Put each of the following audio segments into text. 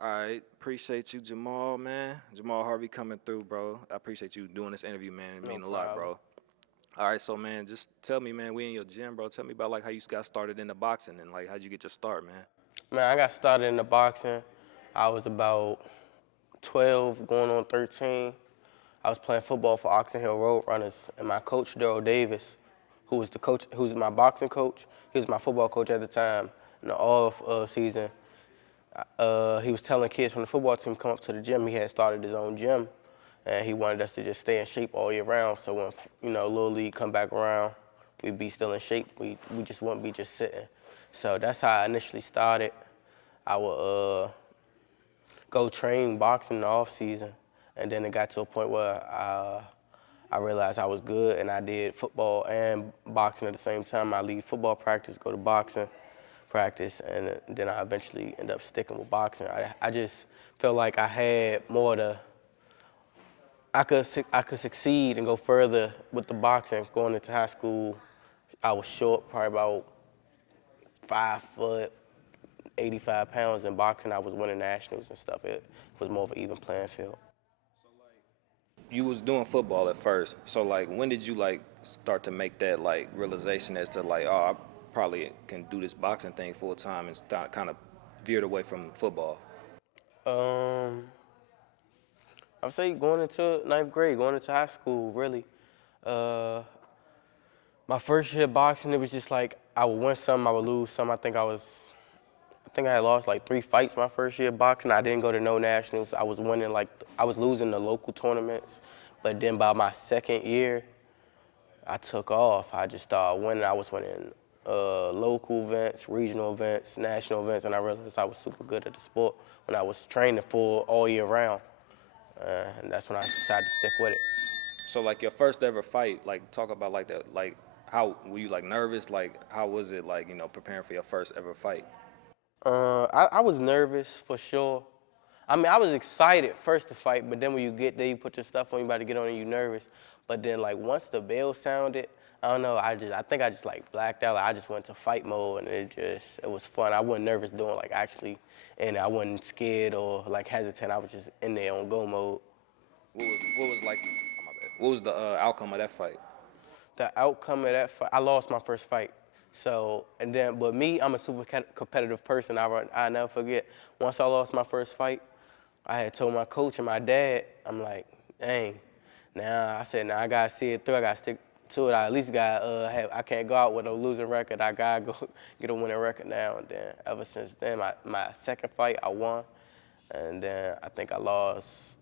All right, appreciate you, Jahmal, man. Jahmal Harvey coming through, bro. I appreciate you doing this interview, man. It No mean a lot, problem. bro. All right, so man, just tell me, man, we in your gym, bro. Tell me about like how you got started in the boxing and like how'd you get your start, man? Man, I got started in the boxing. I was about 12, going on 13. I was playing football for Oxon Hill Roadrunners, and my coach, Daryl Davis, who was my boxing coach, he was my football coach at the time. In the off season, he was telling kids from the football team to come up to the gym. He had started his own gym, and he wanted us to just stay in shape all year round. So when Little League come back around, we'd be still in shape. We just wouldn't be just sitting. So that's how I initially started. I would go train boxing in the off season, and then it got to a point where I realized I was good, and I did football and boxing at the same time. I leave football practice, go to boxing practice, and then I eventually end up sticking with boxing. I just felt like I had more to. I could succeed and go further with the boxing. Going into high school, I was short, probably about 5 foot, 85 pounds. In boxing, I was winning nationals and stuff. It was more of an even playing field. You was doing football at first, so like when did you like start to make that like realization as to like, oh, I probably can do this boxing thing full time and start kind of veered away from football? Um, I would say going into ninth grade, going into high school, really. Uh, my first year boxing, it was just like I would win some, I would lose some. I think I had lost like 3 fights my first year boxing. I didn't go to no nationals. I was winning I was losing the local tournaments, but then by my second year, I took off. I just started winning. I was winning local events, regional events, national events, and I realized I was super good at the sport when I was training for all year round. And that's when I decided to stick with it. So like your first ever fight, like talk about like that, like how were you like nervous? Like how was it like preparing for your first ever fight? I was nervous for sure. I mean, I was excited first to fight, but then when you get there, you put your stuff on, you about to get on, and you nervous. But then like once the bell sounded, I don't know, I think I just like blacked out. Like, I just went to fight mode, and it was fun. I wasn't nervous doing like actually, and I wasn't scared or like hesitant. I was just in there on go mode. What was like? Oh, my bad. What was the outcome of that fight? The outcome of that fight, I lost my first fight. So, but me, I'm a super competitive person. I never forget. Once I lost my first fight, I had told my coach and my dad, I'm like, dang, now I said, now I gotta see it through. I gotta stick to it. I at least gotta I can't go out with a losing record. I gotta go get a winning record now. And then ever since then, my second fight, I won. And then I think I lost.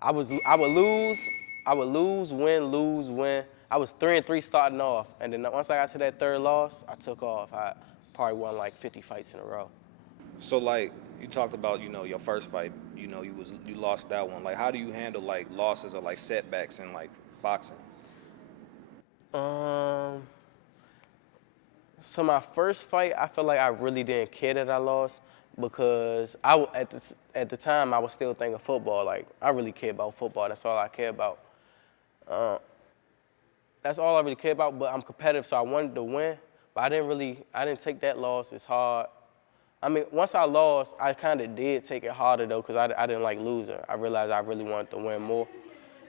I would lose, win. I was 3-3 starting off, and then once I got to that third loss, I took off. I probably won like 50 fights in a row. So like you talked about your first fight, you lost that one. Like how do you handle like losses or like setbacks in like boxing? Um, so my first fight, I feel like I really didn't care that I lost because at the time I was still thinking football. Like I really care about football. That's all I care about. Uh, That's all I really care about, but I'm competitive, so I wanted to win, but I didn't take that loss as hard. I mean, once I lost, I kind of did take it harder, though, because I didn't like losing. I realized I really wanted to win more,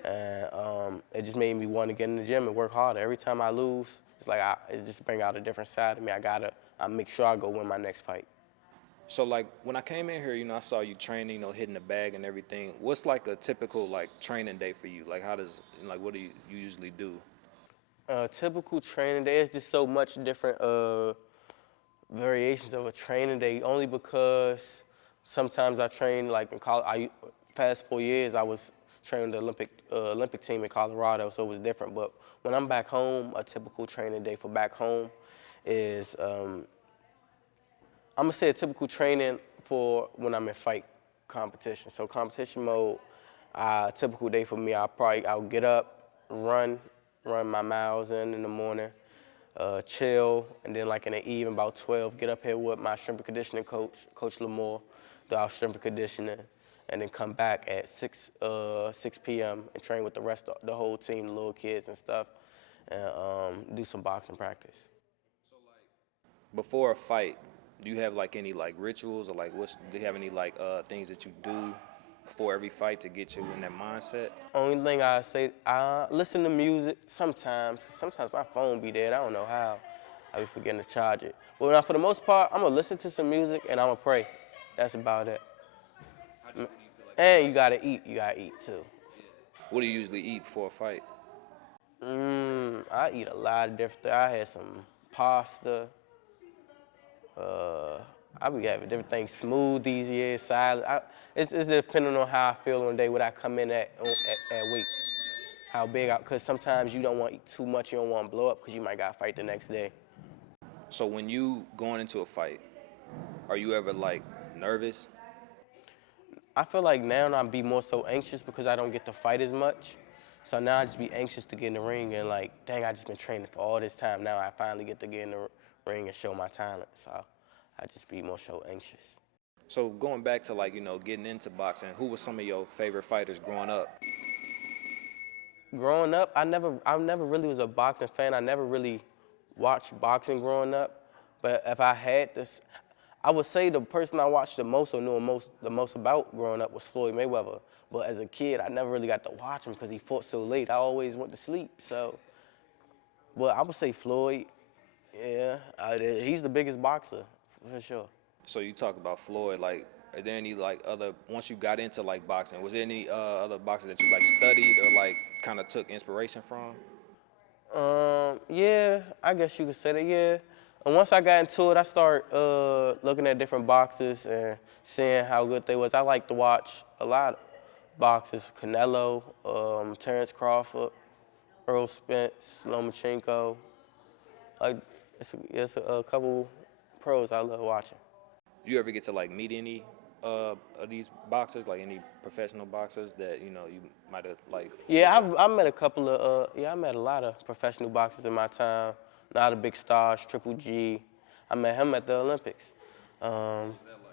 and it just made me want to get in the gym and work harder. Every time I lose, it's like it just bring out a different side of me. I make sure I go win my next fight. So like when I came in here, I saw you training, hitting the bag and everything. What's like a typical like training day for you? Like what do you usually do? Typical training day is just so much different variations of a training day, only because sometimes I train like in college. Past 4 years I was training the Olympic team in Colorado, so it was different. But when I'm back home, a typical training day for back home is I'm gonna say a typical training for when I'm in fight competition. So competition mode, typical day for me, I'll get up, run my miles in the morning, chill, and then like in the evening about 12, get up here with my strength and conditioning coach, Coach Lamore, do our strength and conditioning, and then come back at 6 p.m. and train with the whole team, the little kids and stuff, and do some boxing practice. Before a fight, Do you have like any like rituals or like do you have any like things that you do before every fight to get you in that mindset? Only thing I say, I listen to music sometimes. 'Cause sometimes my phone be dead. I don't know how. I be forgetting to charge it. But now, for the most part, I'm gonna listen to some music and I'm gonna pray. That's about it. What do you feel like? And you gotta eat. You gotta eat too. What do you usually eat before a fight? I eat a lot of different things. I had some pasta. I be having different things, smoothies, yeah, salad. It's depending on how I feel on the day, what I come in at weight, how big because sometimes you don't want to eat too much, you don't want to blow up because you might got to fight the next day. So when you going into a fight, are you ever like nervous? I feel like now I be more so anxious because I don't get to fight as much. So now I just be anxious to get in the ring and like, dang, I just been training for all this time. Now I finally get to get in the ring and show my talent. So I just be more so anxious. So going back to like, getting into boxing, who was some of your favorite fighters growing up? Growing up, I never really was a boxing fan. I never really watched boxing growing up. But if I had this, I would say the person I watched the most or knew the most about growing up was Floyd Mayweather. But as a kid, I never really got to watch him because he fought so late. I always went to sleep. So, but I would say Floyd, yeah, he's the biggest boxer for sure. So you talk about Floyd, like, are there any like once you got into like boxing, was there any other boxers that you like studied or like kind of took inspiration from? Yeah, I guess you could say that, yeah. And once I got into it, I started looking at different boxers and seeing how good they was. I like to watch a lot of boxers, Canelo, Terrence Crawford, Earl Spence, Lomachenko. Like, it's a couple pros I love watching. You ever get to like meet any of these boxers, like any professional boxers that you might have like? Yeah, I met a couple of, I met a lot of professional boxers in my time. A lot of big stars, Triple G. I met him at the Olympics.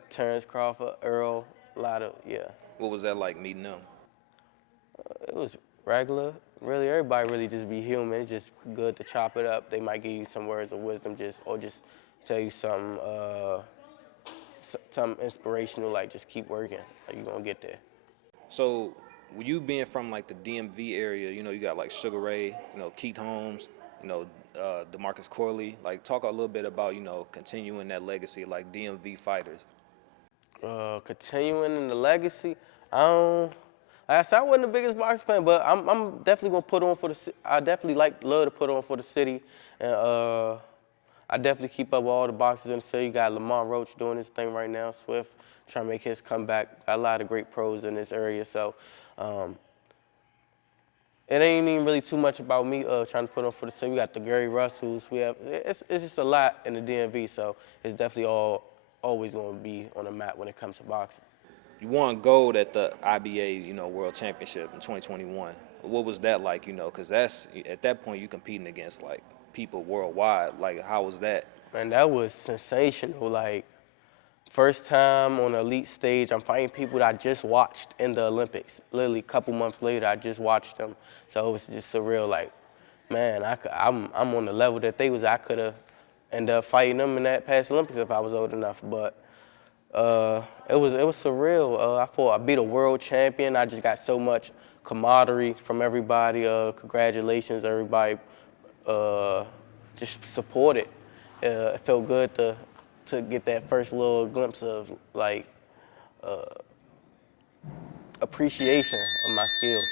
Terrence Crawford, Earl, a lot of, yeah. What was that like meeting them? It was regular. Really, everybody really just be human. It's just good to chop it up. They might give you some words of wisdom or just tell you something inspirational, like just keep working, like you're gonna get there. So, you being from like the DMV area, you got like Sugar Ray, Keith Holmes, DeMarcus Corley. Like, talk a little bit about continuing that legacy, like DMV fighters. Continuing in the legacy, like I said, I wasn't the biggest boxing fan, but I'm definitely gonna put on for the city. I definitely love to put on for the city, and I definitely keep up with all the boxers in the city. You got Lamar Roach doing his thing right now, Swift trying to make his comeback. Got a lot of great pros in this area, so it ain't even really too much about me trying to put on for the city. We got the Gary Russells. It's just a lot in the DMV, so it's definitely always going to be on the map when it comes to boxing. You won gold at the IBA, World Championship in 2021. What was that like, because that's, at that point, you competing against, like, people worldwide. Like, how was that? Man, that was sensational. Like, first time on the elite stage, I'm fighting people that I just watched in the Olympics. Literally, a couple months later, I just watched them. So it was just surreal. Like, man, I'm on the level that they was. I could have ended up fighting them in that past Olympics if I was old enough. But it was surreal. I beat a world champion. I just got so much camaraderie from everybody. Congratulations, everybody. Just supported. It felt good to get that first little glimpse of like appreciation of my skills.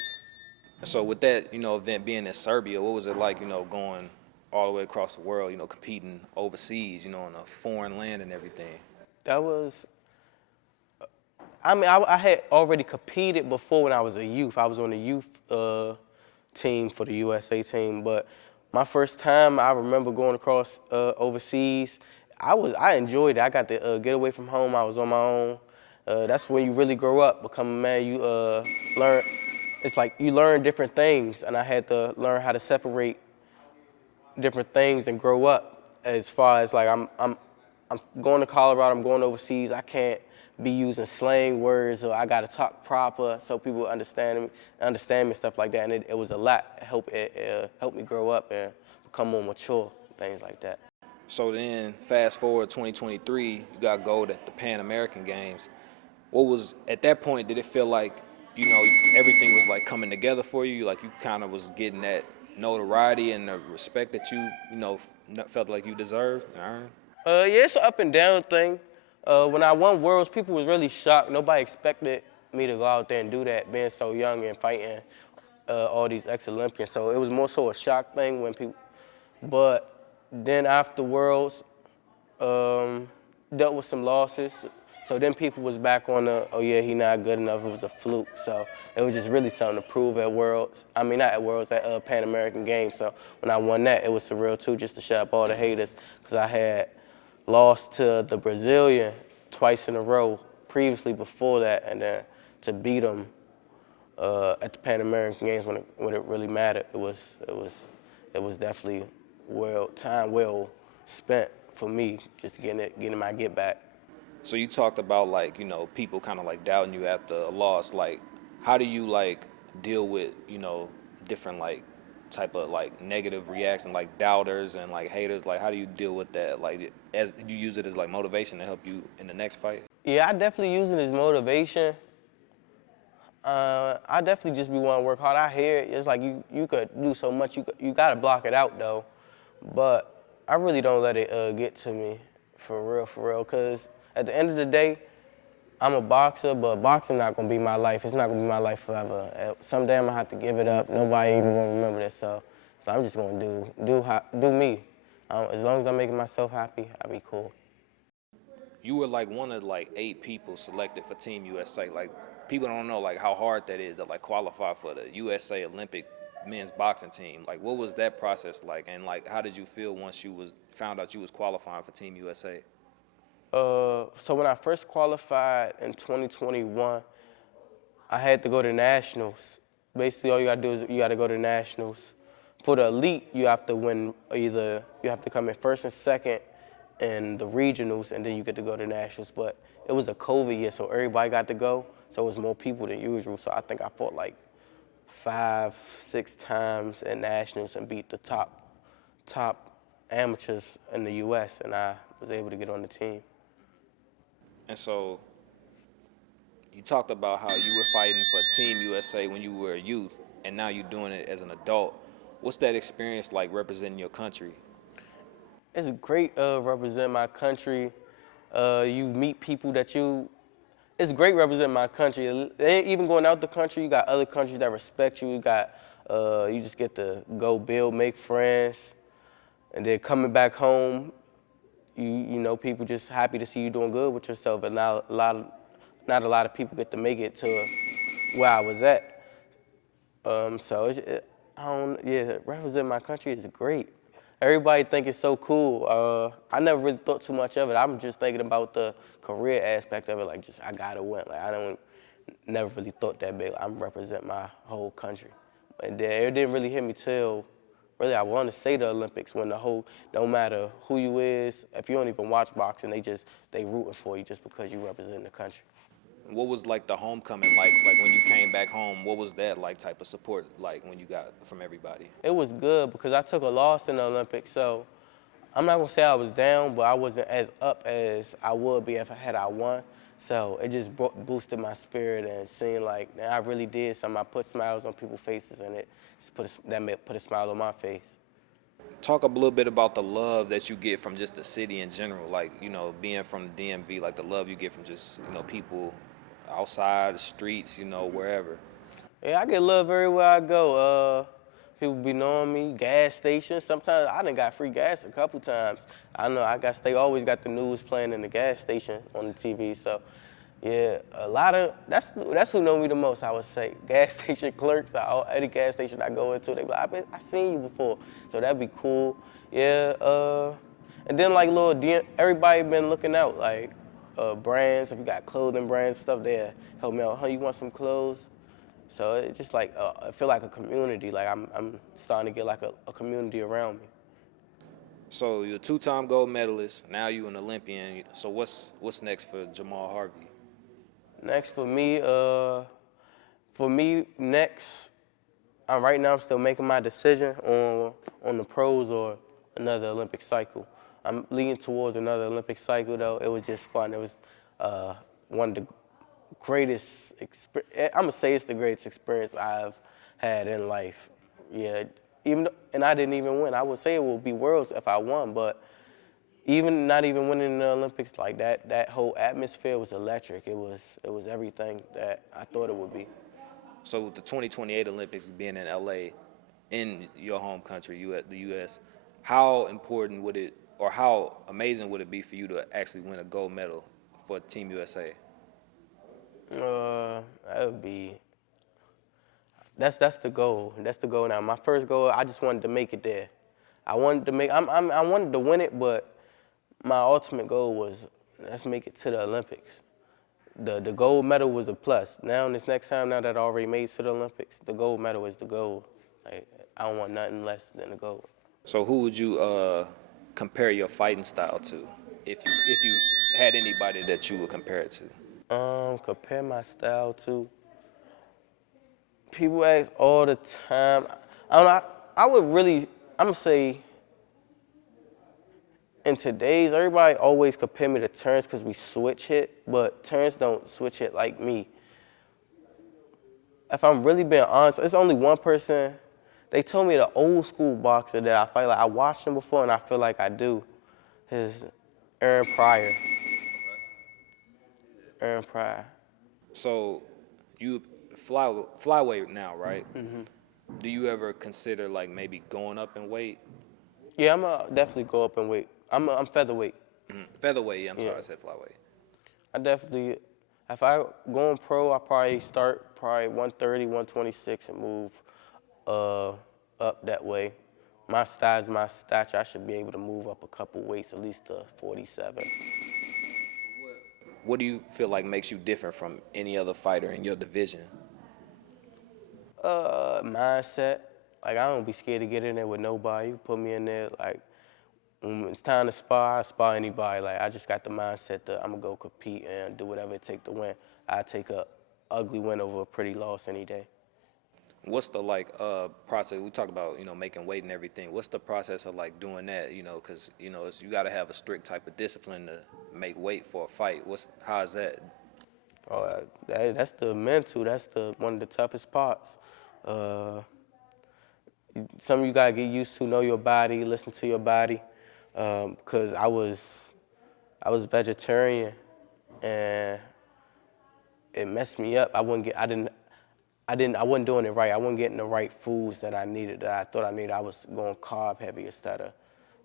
So with that, event being in Serbia, what was it like, going all the way across the world, competing overseas, in a foreign land and everything? That was, I had already competed before when I was a youth. I was on the youth team for the USA team, but my first time, I remember going across overseas. I enjoyed it. I got to get away from home. I was on my own. That's when you really grow up, become a man. You learn. It's like you learn different things, and I had to learn how to separate different things and grow up. As far as like I'm going to Colorado, I'm going overseas. I can't be using slang words, or I got to talk proper so people understand me and stuff like that. And it was a lot. It helped me grow up and become more mature, things like that. So then, fast forward 2023, you got gold at the Pan American Games. What was at that point? Did it feel like, everything was like coming together for you? Like you kind of was getting that notoriety and the respect that felt like you deserved and earned? Yeah, it's an up and down thing. When I won Worlds, people was really shocked. Nobody expected me to go out there and do that, being so young and fighting all these ex-Olympians. So it was more so a shock thing when people. But then after Worlds, dealt with some losses. So then people was back on the, oh yeah, he not good enough, it was a fluke. So it was just really something to prove at Worlds. I mean, not at Worlds, at Pan American Games. So when I won that, it was surreal too, just to shut up all the haters, because I had lost to the Brazilian twice in a row previously before that, and then to beat him at the Pan American Games when it really mattered, it was definitely time well spent for me, just getting my get back. So you talked about people kind of like doubting you after a loss. Like, how do you deal with different type of negative reaction, like doubters and haters? Like, how do you deal with that? Like, as you use it as motivation to help you in the next fight? Yeah, I definitely use it as motivation. I definitely just be wanting to work hard. I hear it. It's like you could do so much. You gotta block it out though, but I really don't let it get to me for real. Cause at the end of the day, I'm a boxer, but boxing not gonna be my life. It's not gonna be my life forever. Someday I'm gonna have to give it up. Nobody even gonna remember this. So I'm just gonna do me. As long as I'm making myself happy, I'll be cool. You were one of 8 people selected for Team USA. Like, people don't know how hard that is to qualify for the USA Olympic men's boxing team. Like, what was that process like, and how did you feel once you found out you was qualifying for Team USA? So when I first qualified in 2021, I had to go to nationals. Basically, all you gotta do is you gotta go to nationals. For the elite, you have to win you have to come in first and second in the regionals, and then you get to go to nationals. But it was a COVID year, so everybody got to go. So it was more people than usual. So I think I fought 5, 6 times in nationals and beat the top amateurs in the U.S., and I was able to get on the team. And so you talked about how you were fighting for Team USA when you were a youth, and now you're doing it as an adult. What's that experience like representing your country? It's great representing my country. You meet people it's great representing my country. Even going out the country, you got other countries that respect you. You just get to go make friends. And then coming back home, you know, people just happy to see you doing good with yourself. And not a lot of people get to make it to where I was at. Representing my country is great. Everybody think it's so cool. I never really thought too much of it. I'm just thinking about the career aspect of it, I gotta win. Never really thought that big. I'm representing my whole country. And then it didn't really hit me till, really, I want to say the Olympics, when no matter who you is, if you don't even watch boxing, they rooting for you just because you represent the country. What was the homecoming like when you came back home? What was that type of support when you got from everybody? It was good because I took a loss in the Olympics, so I'm not gonna say I was down, but I wasn't as up as I would be if I won. So it just boosted my spirit, and seeing I really did something. I put smiles on people's faces, and it just put a smile on my face. Talk a little bit about the love that you get from just the city in general, being from the DMV, the love you get from just, people outside, the streets, wherever. Yeah, I get love everywhere I go. People be knowing me, gas stations. Sometimes I done got free gas a couple times. I know they always got the news playing in the gas station on the TV. So, yeah, that's who know me the most, I would say. Gas station clerks, any gas station I go into, they be like, I seen you before. So that'd be cool. Yeah, and then everybody been looking out, brands. If you got clothing brands and stuff, they help me out. You want some clothes? So it's just I feel like a community. I'm starting to get a community around me. So you're a 2-time gold medalist. Now you're an Olympian. So what's next for Jahmal Harvey? Next for me, right now I'm still making my decision on the pros or another Olympic cycle. I'm leading towards another Olympic cycle, though. It was just fun. It was one of the greatest I'm gonna say it's the greatest experience I've had in life. Yeah, and I didn't even win. I would say it would be worlds if I won, but even not even winning the Olympics like that whole atmosphere was electric. It was everything that I thought it would be. So with the 2028 Olympics being in LA, in your home country, the US, how important would it, or how amazing would it be for you to actually win a gold medal for Team USA? That would be. That's the goal. That's the goal now. My first goal, I just wanted to make it there. I wanted to make. I wanted to win it, but my ultimate goal was let's make it to the Olympics. The gold medal was a plus. Now this next time, now that I already made it to the Olympics, the gold medal is the goal. Like, I don't want nothing less than the gold. So who would you compare your fighting style to, if you had anybody that you would compare it to? Compare my style to. People ask all the time. I don't know. I would really. I'm gonna say. In today's, everybody always compare me to Terrence because we switch hit, but Terrence don't switch hit like me. If I'm really being honest, it's only one person. They told me the old school boxer that I fight like. I watched him before and I feel like I do. His Aaron Pryor. Aaron Pryor. So you flyweight now, right? Mm-hmm. Do you ever consider like maybe going up in weight? Yeah, I'm definitely go up in weight. I'm featherweight. Featherweight, yeah, I'm sorry, Yeah. I said flyweight. I definitely, if I go on pro, I probably start 130, 126 and move up that way. My size, my stature, I should be able to move up a couple weights, at least to 47. What do you feel like makes you different from any other fighter in your division? Mindset. Like, I don't be scared to get in there with nobody. You put me in there, like, when it's time to spar, I spar anybody. Like, I just got the mindset that I'm gonna go compete and do whatever it takes to win. I take a ugly win over a pretty loss any day. What's the process? We talked about making weight and everything. What's the process of like doing that? Because you got to have a strict type of discipline to make weight for a fight. How is that? Oh, that's the mental. That's one of the toughest parts. Something you gotta get used to. Know your body. Listen to your body. Cause I was vegetarian, and it messed me up. I wasn't doing it right. I wasn't getting the right foods that I needed, that I thought I needed. I was going carb heavy instead of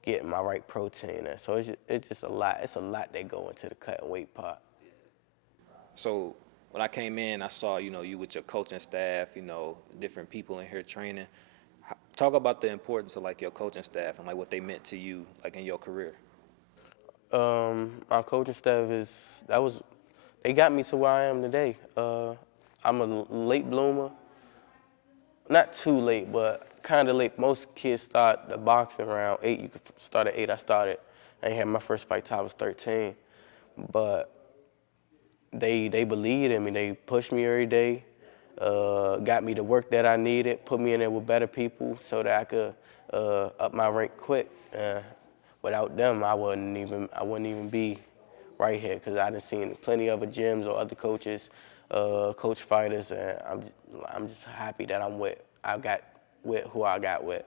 getting my right protein. And so it's just a lot. It's a lot that go into the cutting weight part. So when I came in, I saw you with your coaching staff, different people in here training. Talk about the importance of like your coaching staff and like what they meant to you like in your career. My coaching staff they got me to where I am today. I'm a late bloomer. Not too late, but kind of late. Most kids start the boxing around 8. You could start at 8. I ain't had my first fight till I was 13. But they believed in me. They pushed me every day, got me the work that I needed, put me in there with better people so that I could up my rank quick. Without them, I wouldn't even be right here because I done seen plenty other gyms or other coaches, coach fighters, and I'm just happy that I got with who I got with.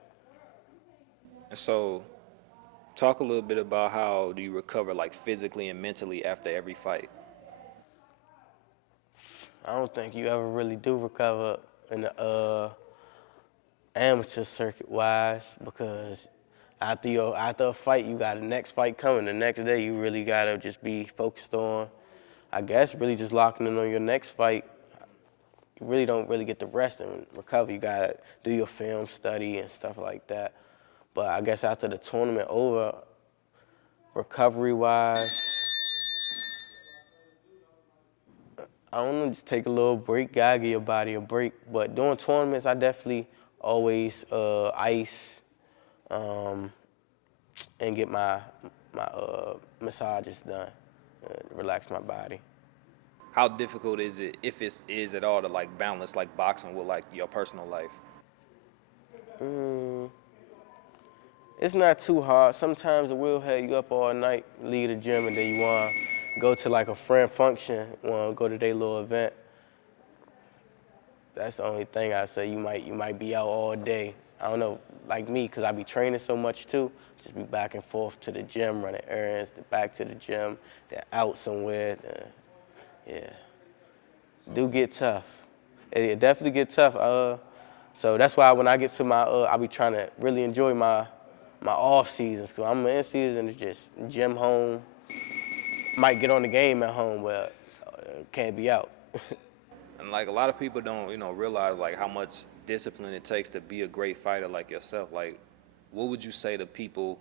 And so, talk a little bit about how do you recover like physically and mentally after every fight? I don't think you ever really do recover in the amateur circuit wise because after a fight, you got the next fight coming. The next day, you really gotta just be focused on, I guess, really just locking in on your next fight. You really don't really get to rest and recover. You gotta do your film study and stuff like that. But I guess after the tournament over, recovery-wise, I don't know, just take a little break. Gotta give your body a break. But during tournaments, I definitely always ice and get my massages done, relax my body. How difficult is it, if it is at all, to like balance like boxing with like your personal life? It's not too hard. Sometimes it will have you up all night, leave the gym, and then you want to go to like a friend function, want to go to their little event. That's the only thing I say. You might be out all day. I don't know, like me, because I be training so much too. Just be back and forth to the gym, running errands, then back to the gym, then out somewhere. Yeah, do get tough. It definitely get tough. So that's why when I get to my, I be trying to really enjoy my off seasons. Cause I'm in season, it's just gym home. Might get on the game at home, but can't be out. And like a lot of people don't, realize like how much discipline it takes to be a great fighter like yourself. Like, what would you say to people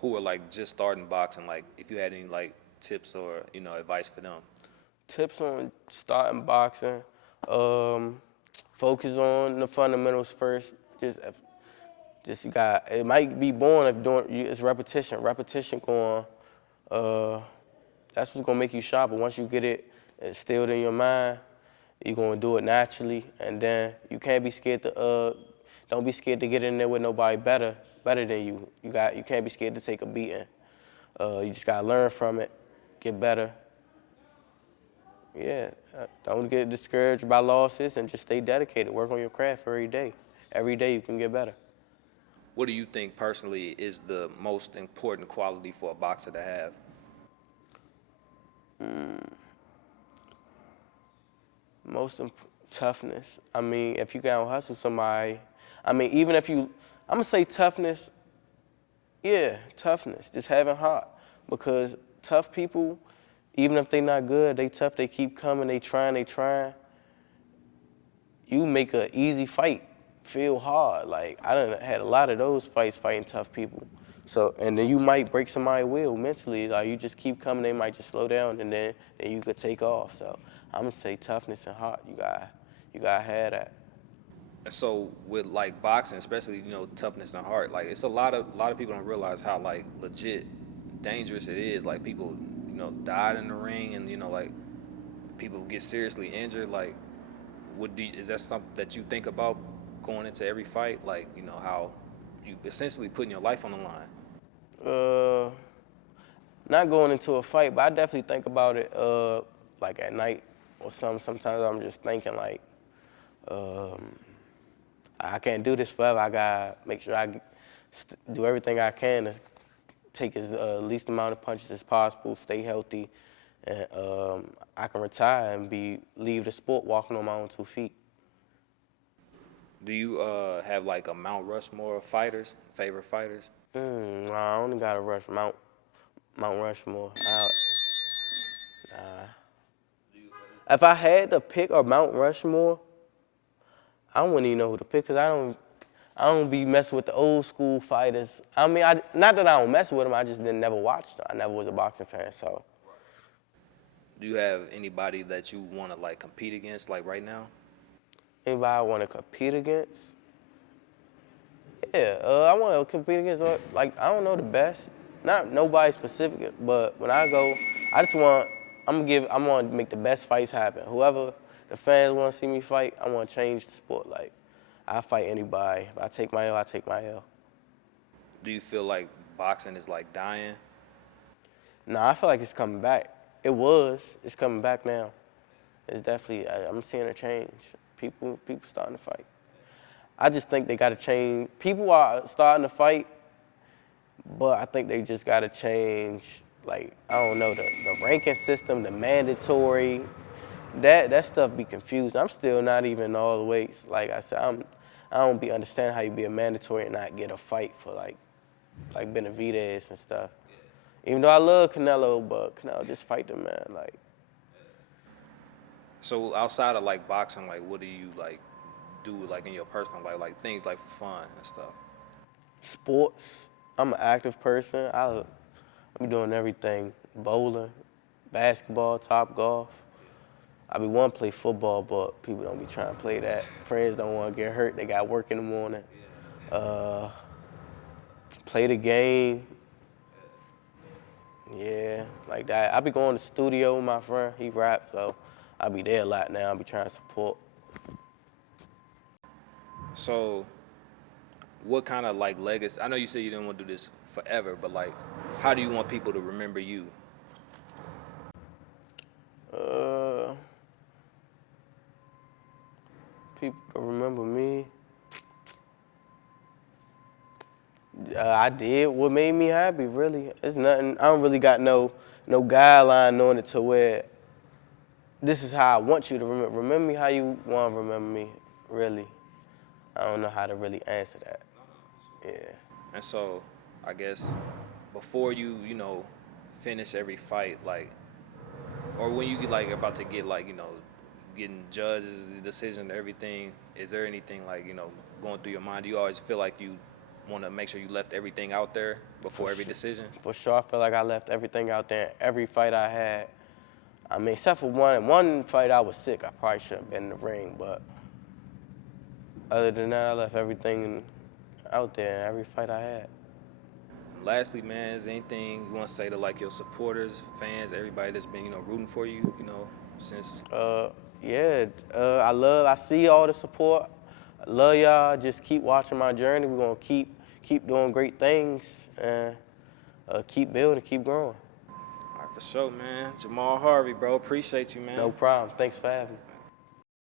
who are like just starting boxing? Like, if you had any like tips or advice for them? Tips on starting boxing. Focus on the fundamentals first. Just you got. It might be boring if doing. It's repetition. Repetition going. That's what's gonna make you sharper. Once you get it instilled in your mind, you're gonna do it naturally. And then you can't be scared to. Don't be scared to get in there with nobody better than you. You can't be scared to take a beating. You just gotta learn from it, get better. Yeah, don't get discouraged by losses and just stay dedicated. Work on your craft every day. Every day you can get better. What do you think personally is the most important quality for a boxer to have? Toughness. I mean, if you can hustle somebody, I'm gonna say toughness. Yeah, toughness. Just having heart, because tough people, even if they not good, they tough. They keep coming. They trying. You make an easy fight feel hard. Like, I done had a lot of those fights fighting tough people. So, and then you might break somebody's will mentally. Like, you just keep coming, they might just slow down, and then you could take off. So, I'm gonna say toughness and heart. You gotta have that. And so with like boxing, especially toughness and heart, like it's a lot of people don't realize how like legit dangerous it is. Like people died in the ring, and like people get seriously injured. Like, is that something that you think about going into every fight? Like how you essentially putting your life on the line. Not going into a fight, but I definitely think about it like at night or something. Sometimes I'm just thinking like, I can't do this forever. I gotta make sure I do everything I can to take as least amount of punches as possible, stay healthy, and I can retire and leave the sport walking on my own 2 feet. Do you have like a Mount Rushmore of fighters, favorite fighters? No, I only got a Mount Rushmore. If I had to pick a Mount Rushmore, I wouldn't even know who to pick, because I don't be messing with the old school fighters. I mean, not that I don't mess with them, I just never watched them. I never was a boxing fan, so. Do you have anybody that you want to like compete against like right now? Anybody I want to compete against? Yeah, I want to compete against, like, I don't know the best. Not nobody specific, but when I go, I'm gonna make the best fights happen. Whoever the fans want to see me fight, I want to change the sport. Like, I fight anybody. If I take my L, I take my L. Do you feel like boxing is like dying? Nah, I feel like it's coming back. It's coming back now. It's definitely, I'm seeing a change. People starting to fight. I just think they got to change. People are starting to fight, but I think they just got to change, like, I don't know, the ranking system, the mandatory. That stuff be confused. I'm still not even all the way. Like I said, I don't be understanding how you be a mandatory and not get a fight for like Benavidez and stuff. Even though I love Canelo, but Canelo just fight the man. Like. So outside of like boxing, like what do you like do like in your personal life, like things like for fun and stuff? Sports. I'm an active person. I be doing everything: bowling, basketball, top golf. I be wanting to play football, but people don't be trying to play that. Friends don't want to get hurt. They got work in the morning. Play the game. Yeah, like that. I be going to the studio with my friend. He raps, so I be there a lot now. I be trying to support. So what kind of like legacy? I know you said you didn't want to do this forever, but like, how do you want people to remember you? People remember me. I did what made me happy, really. It's nothing, I don't really got no guideline on it to where this is how I want you to remember. Remember me how you want to remember me, really. I don't know how to really answer that. Yeah. And so, I guess before you know, finish every fight, like, or when you get like about to get like, you know, getting judges, decision, everything, is there anything like, you know, going through your mind? Do you always feel like you want to make sure you left everything out there before every decision? For sure, I feel like I left everything out there. Every fight I had, I mean, except for one fight I was sick. I probably shouldn't have been in the ring, but other than that, I left everything out there in every fight I had. Lastly, man, is there anything you want to say to like your supporters, fans, everybody that's been, you know, rooting for you, you know, since? I see all the support. I love y'all. Just keep watching my journey. We're gonna keep doing great things and keep building, keep growing. All right, for sure, man. Jahmal Harvey, bro, appreciate you, man. No problem. Thanks for having me.